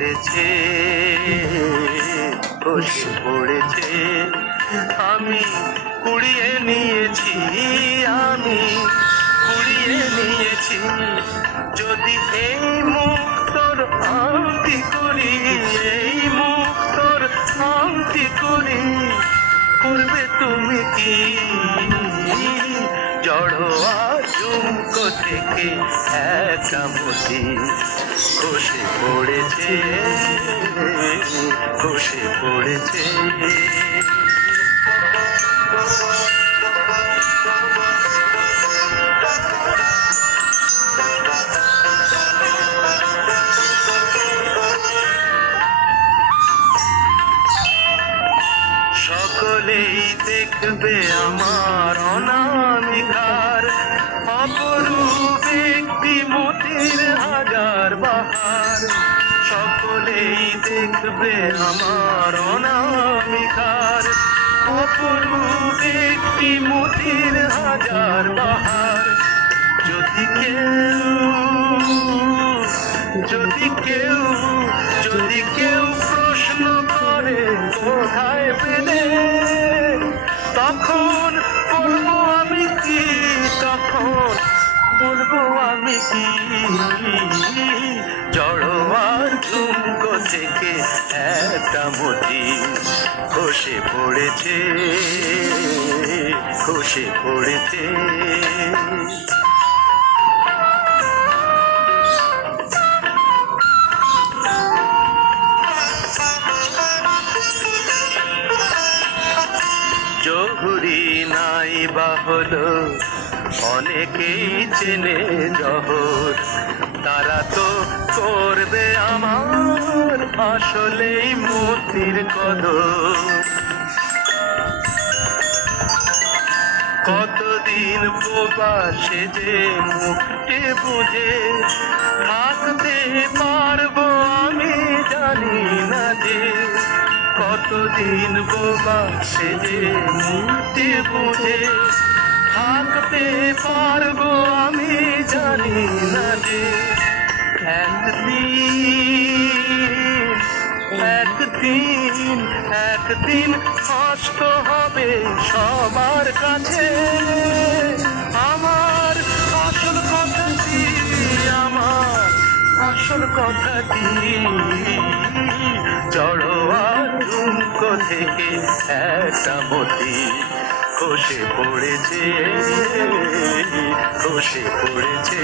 পড়েছে, খসে পড়েছে। আমি কুড়িয়ে নিয়েছি, আমি কুড়িয়ে নিয়েছি। যদি এই মুক্তর আংটি করি, এই মুক্তর আংটি করি, করবে তুমি কি? জড়োয়া ঝুমকো থেকে একটা মতি খসে পড়েছে, খসে পড়েছে। সকলেই দেখবে আমার অনামিকার অপরূপ একটি মতির হাজার বাহার। সকলেই দেখবে আমার অনামিকার অপরূপ একটি মতির হাজার বাহার। যদি কেউ, যদি কেউ, যদি কেউ প্রশ্ন করে কোথায় পেলে, তখন বলবো আমি কি, তখন বলবো আমি কি? জড়োয়ার ঝুমকো থেকে একটা মতি খসে পড়েছে, খসে পড়েছে। জহুরি নাই বা হলো অনেকেই চেনে জহর, তারা তো করবে আমার আসলেই মতির কদর। কতদিন বোবা সেজে মুখে বুঝে থাকতে পারবো আমি জানি না যে। কতদিন বোবা সেজে মুখে বুঝে থাকতে পারবো আমি জানি না যে। একদিন, একদিন, একদিন হাসতে হবে সবার কাছে আমার আসল কথাটি, আমার আসল কথাটি। জড়োয়া ঝুমকো থেকে একটা মতি খসে পড়েছে, খসে পড়েছে।